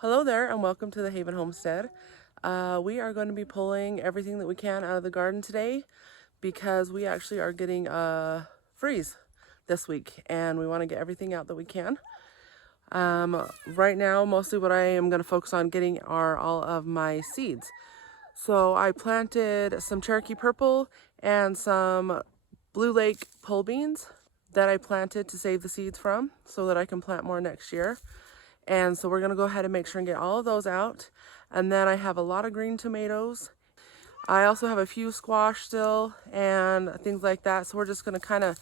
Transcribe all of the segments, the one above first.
Hello there and welcome to the Haven Homestead. We are going to be pulling everything that we can out of the garden today because we actually are getting a freeze this week and we want to get everything out that we can. Right now, mostly what I am going to focus on getting are all of my seeds. So I planted some Cherokee purple and some Blue Lake pole beans that I planted to save the seeds from so that I can plant more next year. And so we're going to go ahead and make sure and get all of those out. And then I have a lot of green tomatoes. I also have a few squash still and things like that. So we're just going to kind of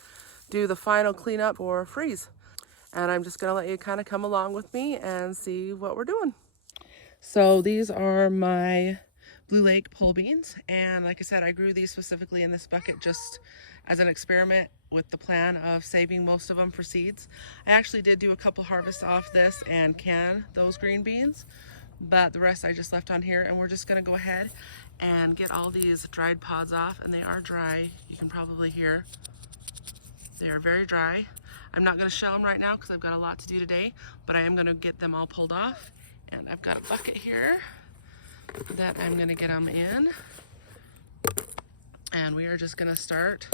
do the final cleanup for freeze. And I'm just going to let you kind of come along with me and see what we're doing. So these are my Blue Lake pole beans. And like I said, I grew these specifically in this bucket just as an experiment with the plan of saving most of them for seeds. I actually did do a couple harvests off this and can those green beans, but the rest I just left on here. And we're just gonna go ahead and get all these dried pods off, and they are dry. You can probably hear they are very dry. I'm not gonna shell them right now because I've got a lot to do today, but I am gonna get them all pulled off. And I've got a bucket here that I'm gonna get them in. And we are just gonna start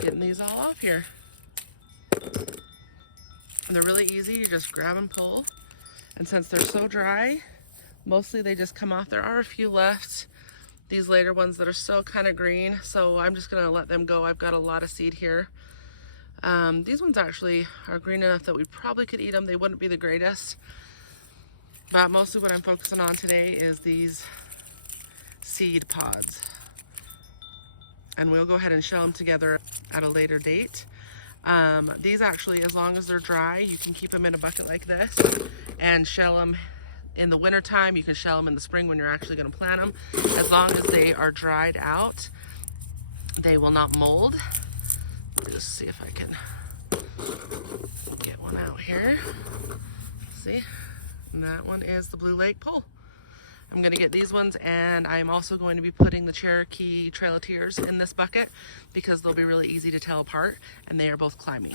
getting these all off here. They're really easy, you just grab and pull. And since they're so dry, mostly they just come off. There are a few left, these later ones that are still kind of green, so I'm just gonna let them go. I've got a lot of seed here. These ones actually are green enough that we probably could eat them. They wouldn't be the greatest, but mostly what I'm focusing on today is these seed pods. And we'll go ahead and shell them together at a later date. These actually, as long as they're dry, you can keep them in a bucket like this and shell them in the winter time. You can shell them in the spring when you're actually going to plant them. As long as they are dried out, they will not mold. Let me just see if I can get one out here. See, and that one is the Blue Lake pole. I'm going to get these ones, and I'm also going to be putting the Cherokee Trail of Tears in this bucket because they'll be really easy to tell apart, and they are both climby.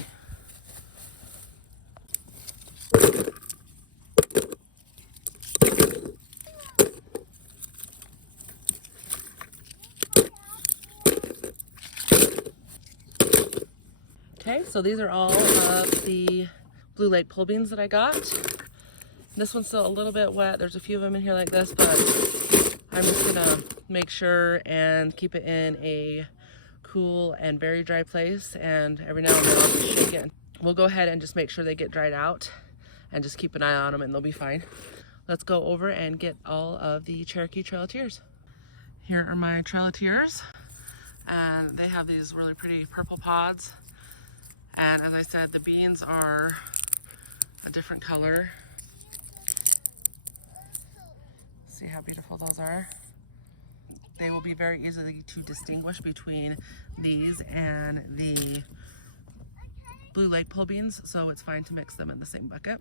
Okay, so these are all of the Blue Lake pole beans that I got. This one's still a little bit wet. There's a few of them in here like this, but I'm just gonna make sure and keep it in a cool and very dry place, and every now and then I'll just shake it. We'll go ahead and just make sure they get dried out and just keep an eye on them and they'll be fine. Let's go over and get all of the Cherokee Trail of Tears. Here are my Trail of Tears, and they have these really pretty purple pods. And as I said, the beans are a different color. See how beautiful those are? They will be very easily to distinguish between these and the Blue Lake pole beans, so it's fine to mix them in the same bucket,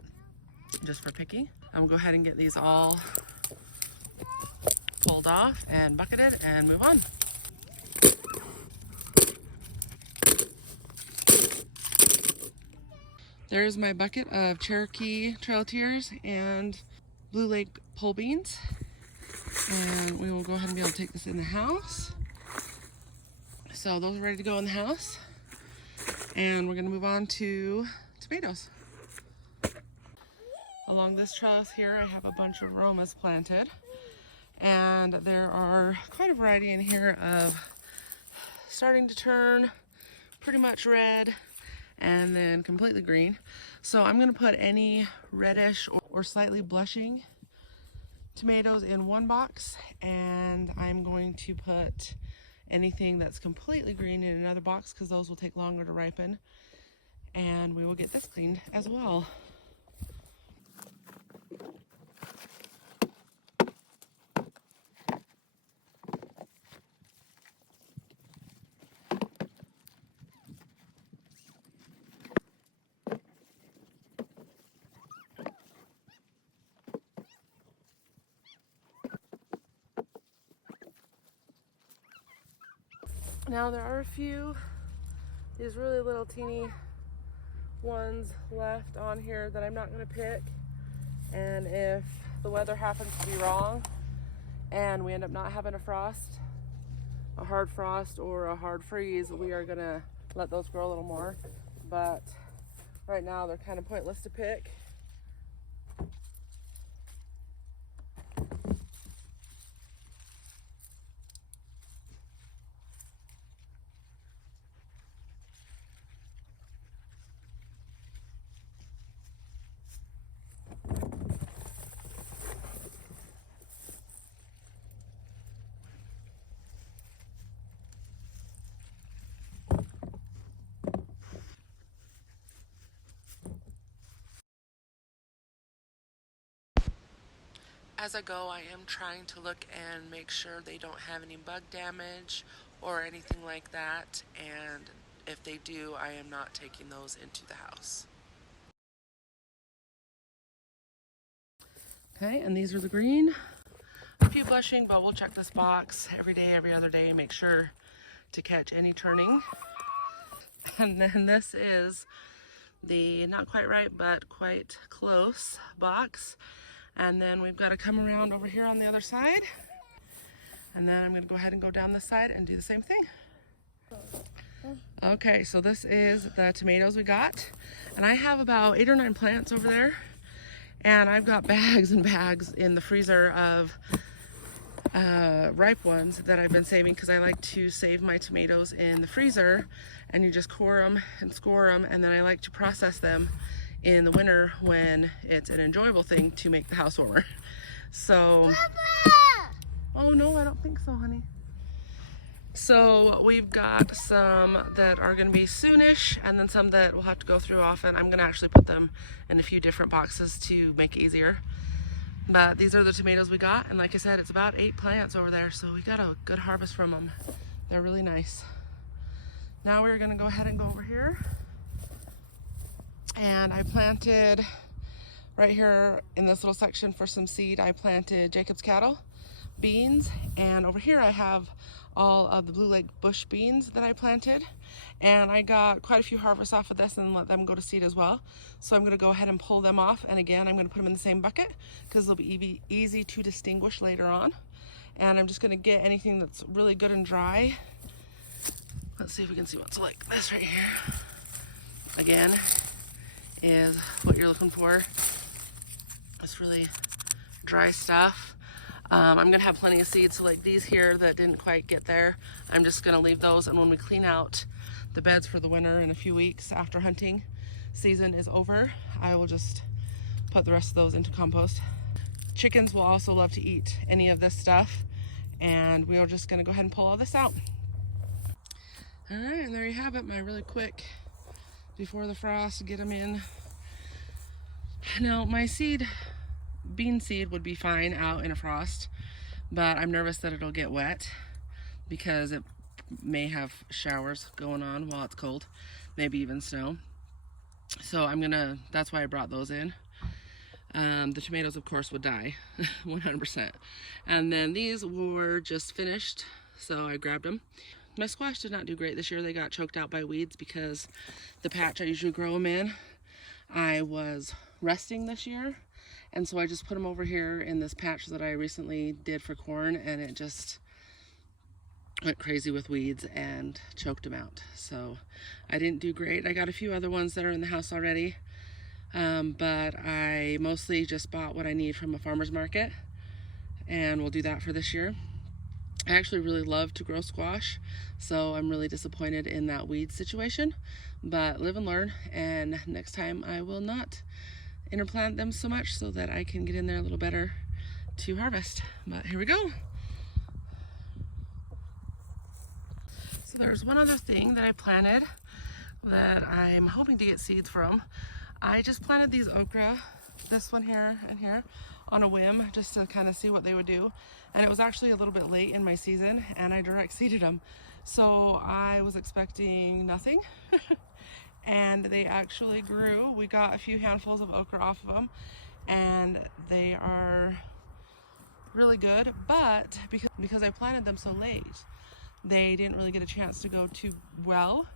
just for picking. I'm gonna go ahead and get these all pulled off and bucketed and move on. There's my bucket of Cherokee Trail of Tears and Blue Lake pole beans. And we will go ahead and be able to take this in the house. So those are ready to go in the house. And we're gonna move on to tomatoes. Along this trellis here, I have a bunch of Romas planted. And there are quite a variety in here of starting to turn pretty much red and then completely green. So I'm gonna put any reddish or slightly blushing tomatoes in one box, and I'm going to put anything that's completely green in another box because those will take longer to ripen, and we will get this cleaned as well. Now there are a few, these really little teeny ones left on here that I'm not going to pick And if the weather happens to be wrong and we end up not having a frost, a hard frost or a hard freeze, we are gonna let those grow a little more. But right now they're kind of pointless to pick. As I go, I am trying to look and make sure they don't have any bug damage or anything like that, and if they do, I am not taking those into the house. Okay, and these are the green. A few blushing, but we'll check this box every day, every other day, make sure to catch any turning. And then this is the not quite right, but quite close box. And then we've got to come around over here on the other side. And then I'm going to go ahead and go down this side and do the same thing. Okay, so this is the tomatoes we got. And I have about 8 or 9 plants over there. And I've got bags and bags in the freezer of ripe ones that I've been saving, because I like to save my tomatoes in the freezer, and you just core them and score them, and then I like to process them in the winter when it's an enjoyable thing to make the house warmer. So, Papa! Oh no, I don't think so, honey. So we've got some that are going to be soonish, and then some that we'll have to go through often. I'm going to actually put them in a few different boxes to make it easier. But these are the tomatoes we got, and like I said, it's about 8 plants over there, so we got a good harvest from them. They're really nice. Now we're going to go ahead and go over here. And I planted right here in this little section for some seed, I planted Jacob's cattle, beans, and over here I have all of the Blue Lake bush beans that I planted, and I got quite a few harvests off of this and let them go to seed as well. So I'm going to go ahead and pull them off, and again I'm going to put them in the same bucket because they'll be easy to distinguish later on. And I'm just going to get anything that's really good and dry. Let's see if we can see what's like this right here. Again, is what you're looking for. It's really dry stuff. I'm gonna have plenty of seeds, so like these here that didn't quite get there, I'm just gonna leave those, and when we clean out the beds for the winter in a few weeks after hunting season is over, I will just put the rest of those into compost. Chickens will also love to eat any of this stuff, and we are just gonna go ahead and pull all this out. All right, and there you have it, my really quick before the frost, get them in. Now my bean seed would be fine out in a frost, but I'm nervous that it'll get wet because it may have showers going on while it's cold, maybe even snow. So that's why I brought those in. The tomatoes of course would die 100%. And then these were just finished, so I grabbed them. My squash did not do great this year. They got choked out by weeds because the patch I usually grow them in, I was resting this year, and so I just put them over here in this patch that I recently did for corn, and it just went crazy with weeds and choked them out. So I didn't do great. I got a few other ones that are in the house already, but I mostly just bought what I need from a farmer's market, and we'll do that for this year. I actually really love to grow squash, so I'm really disappointed in that weed situation, but live and learn, and next time I will not interplant them so much so that I can get in there a little better to harvest. But here we go. So there's one other thing that I planted that I'm hoping to get seeds from. I just planted these okra, this one here and here, on a whim just to kind of see what they would do. And it was actually a little bit late in my season, and I direct seeded them. So I was expecting nothing. And they actually grew. We got a few handfuls of okra off of them, and they are really good, but because I planted them so late, they didn't really get a chance to go too well.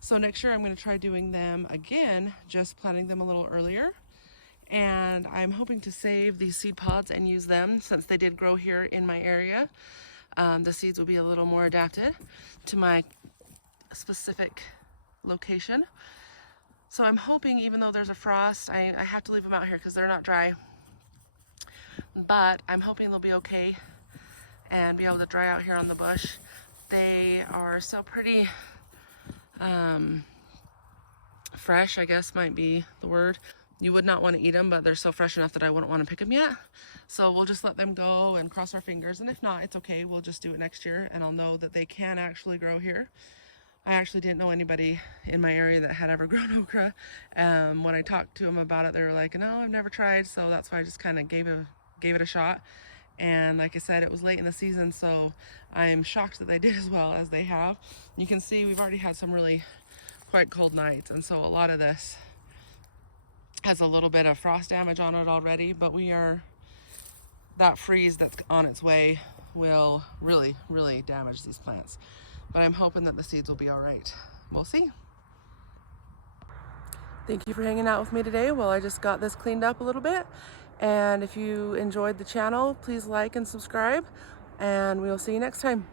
So next year I'm going to try doing them again, just planting them a little earlier, and I'm hoping to save these seed pods and use them since they did grow here in my area. The seeds will be a little more adapted to my specific location. So I'm hoping, even though there's a frost, I have to leave them out here because they're not dry, but I'm hoping they'll be okay and be able to dry out here on the bush. They are so pretty fresh, I guess might be the word. You would not want to eat them, but they're so fresh enough that I wouldn't want to pick them yet. So we'll just let them go and cross our fingers, and if not, it's okay. We'll just do it next year, and I'll know that they can actually grow here. I actually didn't know anybody in my area that had ever grown okra. When I talked to them about it, they were like, no, I've never tried, so that's why I just kind of gave it a shot. And like I said, it was late in the season, so I'm shocked that they did as well as they have. You can see we've already had some really quite cold nights, and so a lot of this has a little bit of frost damage on it already, but that freeze that's on its way will really, really damage these plants. But I'm hoping that the seeds will be all right. We'll see. Thank you for hanging out with me today while I just got this cleaned up a little bit. And if you enjoyed the channel, please like and subscribe, and we'll see you next time.